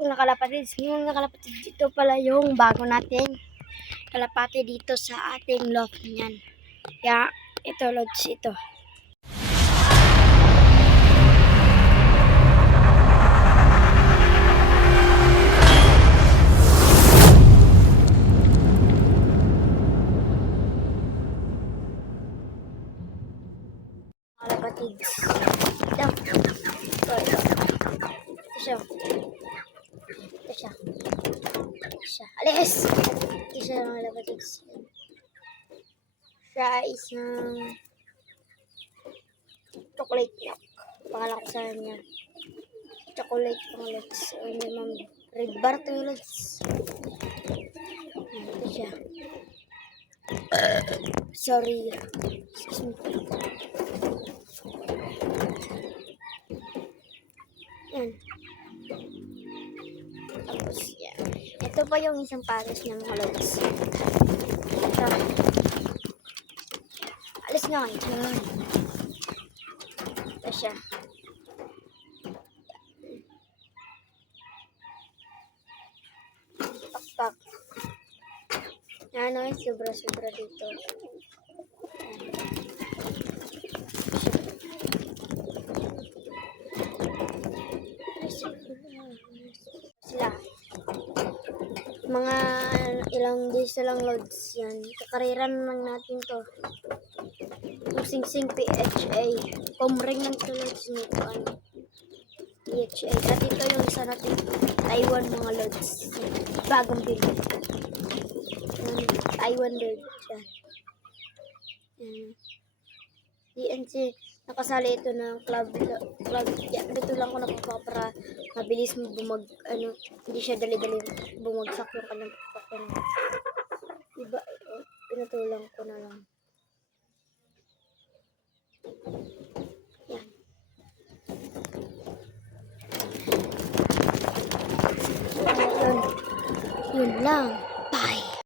Mga kalapatids, ngayon mga kalapatids, ito pala yung bago nating kalapati dito sa ating loft niyan. Kaya ito lods ito. Kalapatids. Ito siya. Ito siya. Alis! Ito siya mga kalapatids. Siya isang chocolate milk. Pangalan ko sa kanya. Chocolate pang lods. May mga red bar to yung lods. Ito siya. Sorry. Excuse me. Yan. Tapos yan. Ito pa yung isang pares ng mga lods. Ito. Alis nga ngayon. Ito siya. Pakpak. Yan o, sobra-sobra dito. Sila. Mga ilang days na lang loads yan. Kakariran lang natin to. Yung Sing PHA. Pumring lang to loads nito. PHA. At ito yung isa natin Taiwan mga loads. Bagong build. Taiwan build. Yan. DNC. Nakasali ito ng club. Yan, dito lang ko nakukuha para mabilis mo hindi siya dali-dali bumagsak yung kanyang pakpak. Diba, pinatulang ko na lang. Yan. Yun lang.